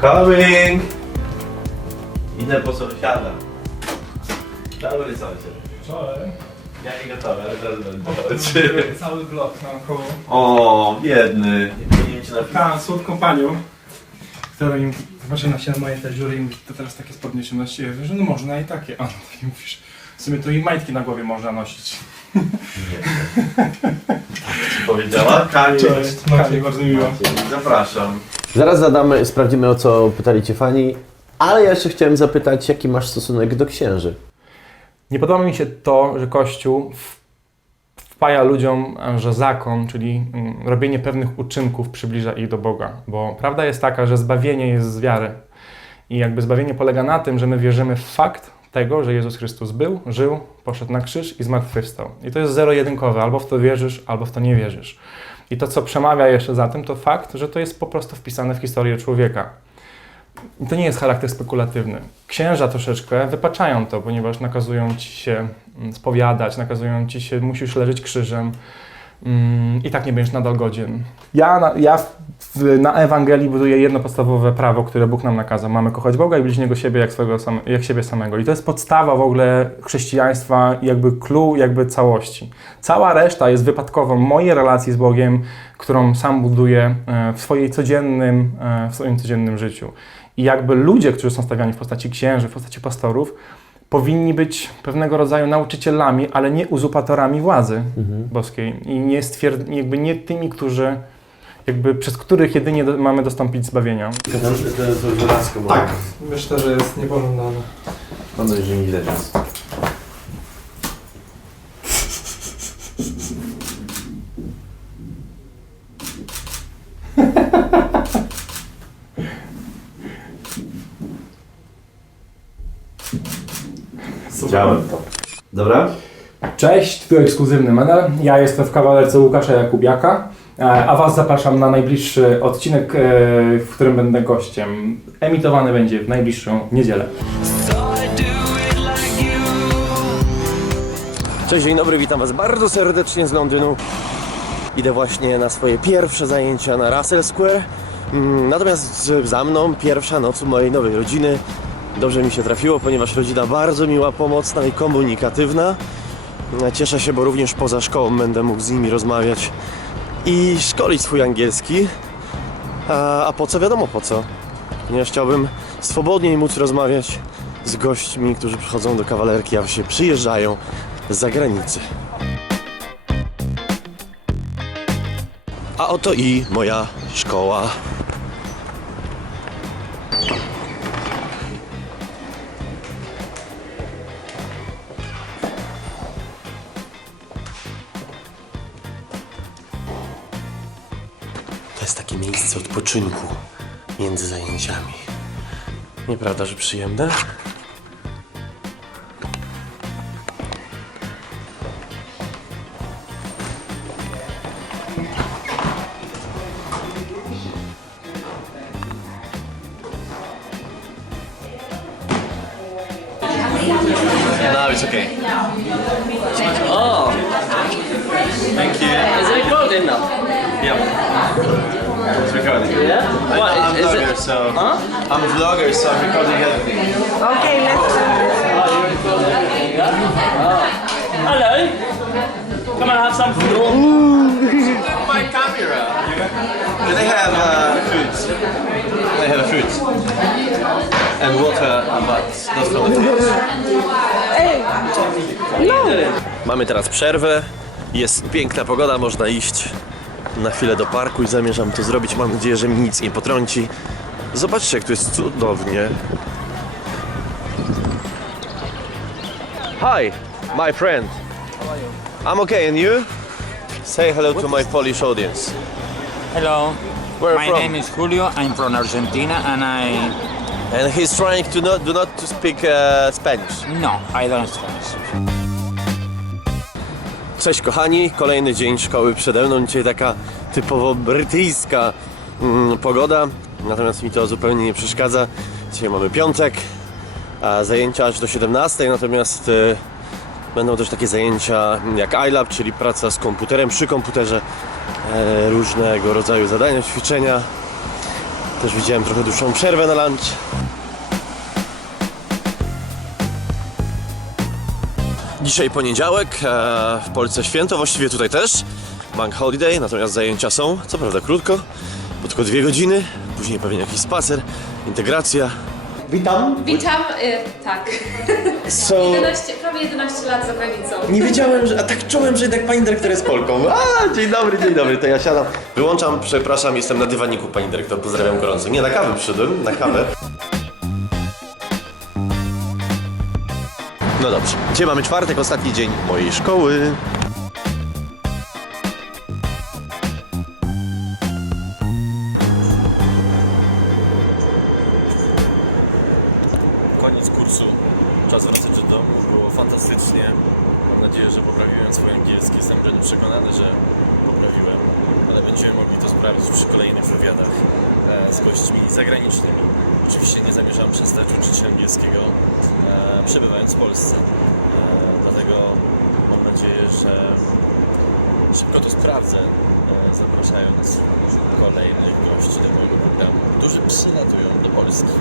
coming! Idę po sąsiada. Dobry sąsiad. Wczoraj Ja nie gotowy, ale teraz będę. cały blok naokoło. O, biedny. Nie powinien cię napisać. Spotkałem słodką panią, która mi zobaczyła się na moje te dziury i mówi, to teraz takie spodnie się nosi. Ja mówię, że no można i takie. A no tak mówisz, w sumie to i majtki na głowie można nosić. Powiedziała? Kamil. Kali, bardzo miło. Zapraszam. Zaraz zadamy, sprawdzimy o co pytali Cię fani, ale ja jeszcze chciałem zapytać, jaki masz stosunek do księży? Nie podoba mi się to, że Kościół wpaja ludziom, że zakon, czyli mm, robienie pewnych uczynków przybliża ich do Boga. Bo prawda jest taka, że zbawienie jest z wiary. I jakby zbawienie polega na tym, że my wierzymy w fakt tego, że Jezus Chrystus był, żył, poszedł na krzyż i zmartwychwstał. I to jest zero-jedynkowe. Albo w to wierzysz, albo w to nie wierzysz. I to, co przemawia jeszcze za tym, to fakt, że to jest po prostu wpisane w historię człowieka. I to nie jest charakter spekulatywny. Księża troszeczkę wypaczają to, ponieważ nakazują ci się mm, spowiadać, nakazują ci się, musisz leżeć krzyżem mm, i tak nie będziesz nadal godzien. Ja, na, ja w, na Ewangelii buduję jedno podstawowe prawo, które Bóg nam nakazał. Mamy kochać Boga i bliźniego siebie jak, swego same, jak siebie samego. I to jest podstawa w ogóle chrześcijaństwa, jakby clue jakby całości. Cała reszta jest wypadkową mojej relacji z Bogiem, którą sam buduję e, w, swojej codziennym, e, w swoim codziennym życiu. I jakby ludzie, którzy są stawiani w postaci księży, w postaci pastorów, powinni być pewnego rodzaju nauczycielami, ale nie uzurpatorami władzy boskiej. I nie stwierd- jakby nie tymi, którzy, jakby przez których jedynie do- mamy dostąpić zbawienia. Tak, myślę, że jest niepożądane. Mam nadzieję, że nie widać Widziałem to. Dobra? Cześć, tu ekskluzywny medal. Ja jestem w kawalerce Łukasza Jakubiaka, e, a Was zapraszam na najbliższy odcinek, e, w którym będę gościem. Emitowany będzie w najbliższą niedzielę. Cześć, dzień dobry, witam Was bardzo serdecznie z Londynu. Idę właśnie na swoje pierwsze zajęcia na Russell Square. Mm, Natomiast z- za mną pierwsza noc u mojej nowej rodziny. Dobrze mi się trafiło, ponieważ rodzina bardzo miła, pomocna i komunikatywna. Cieszę się, bo również poza szkołą będę mógł z nimi rozmawiać i szkolić swój angielski. A, a po co? Wiadomo po co. Ponieważ chciałbym swobodniej móc rozmawiać z gośćmi, którzy przychodzą do kawalerki, a się przyjeżdżają z zagranicy. A oto i moja szkoła. Jest takie miejsce odpoczynku między zajęciami. Nieprawda, że przyjemne? No, it's okay. Oh, Thank you. is it recording now? Yeah. It's recording. Yeah. What I'm a is vlogger, it? so Huh? I'm a vlogger, so I'm recording everything. Okay, let's Oh, you record everything, yeah? Oh. Hello. Come and have some food. My camera. Do they have uh, fruits? They have fruits and water, but not coffee. Mamy teraz przerwę. Jest piękna pogoda, można iść na chwilę do parku i zamierzam to zrobić. Mam nadzieję, że mi nic nie potrąci. Zobaczcie, jak tu jest cudownie. Hi, my friend. How are you? I'm okay, and you? Say hello to my Polish audience. Hello, Where my from? name is Julio. I'm from Argentina, and I And he's trying to not do not to speak uh, Spanish. no, I don't Spanish. Cześć kochani, kolejny dzień szkoły przede mną. Dzisiaj taka typowo brytyjska mm, pogoda, natomiast mi to zupełnie nie przeszkadza. Dzisiaj mamy piątek, a zajęcia aż do 17, natomiast y, będą też takie zajęcia jak iLab, czyli praca z komputerem, przy komputerze, e, różnego rodzaju zadania, ćwiczenia. Też widziałem trochę dłuższą przerwę na lunch. Dzisiaj poniedziałek, e, w Polsce święto, właściwie tutaj też. Bank holiday, natomiast zajęcia są, co prawda krótko, bo tylko dwie godziny, później pewnie jakiś spacer, integracja. Witam. Witam, y, tak. So, 11, prawie 11 lat za granicą. nie wiedziałem, że, a tak czułem, że jednak pani dyrektor jest Polką. A, dzień dobry, dzień dobry, to ja siadam. Wyłączam, przepraszam, jestem na dywaniku pani dyrektor, pozdrawiam gorąco. Nie, na kawę przyszedłem, na kawę. No dobrze, dzisiaj mamy czwartek, ostatni dzień mojej szkoły. Koniec kursu, czas wracać do domu, było fantastycznie. Mam nadzieję, że poprawiłem swój angielski. Jestem wręcz przekonany, że poprawiłem, ale będziemy mogli to sprawdzić przy kolejnych wywiadach e, z gośćmi zagranicznymi. Oczywiście nie zamierzam przestać uczyć się angielskiego, e, przebywając w Polsce. E, dlatego mam nadzieję, że szybko to sprawdzę, zapraszając kolejnych gości do mojego programu, którzy przylatują do Polski.